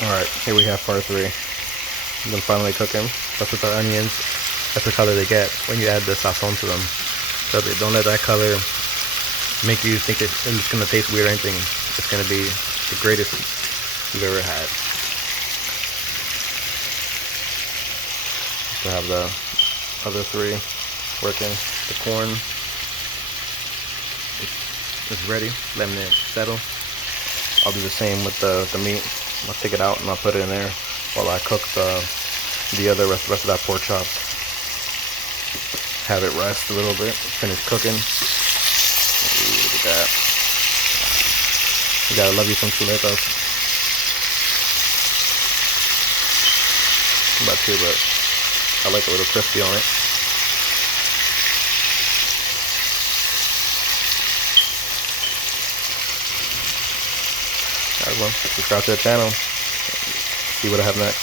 Alright, here we have part 3. I'm gonna finally cook them. That's with our onions. That's the color they get when you add the sazon to them. So don't let that color make you think it's gonna taste weird or anything. It's gonna be the greatest you've ever had. To have the other 3 working. The corn is ready, letting it settle. I'll do the same with the meat. I'll take it out and I'll put it in there while I cook the rest of that pork chop. Have it rest a little bit. Finish cooking. Ooh, look at that. You gotta love you some chuletas. About to, but I like a little crispy on it. Alright, well, subscribe to the channel. See what I have next.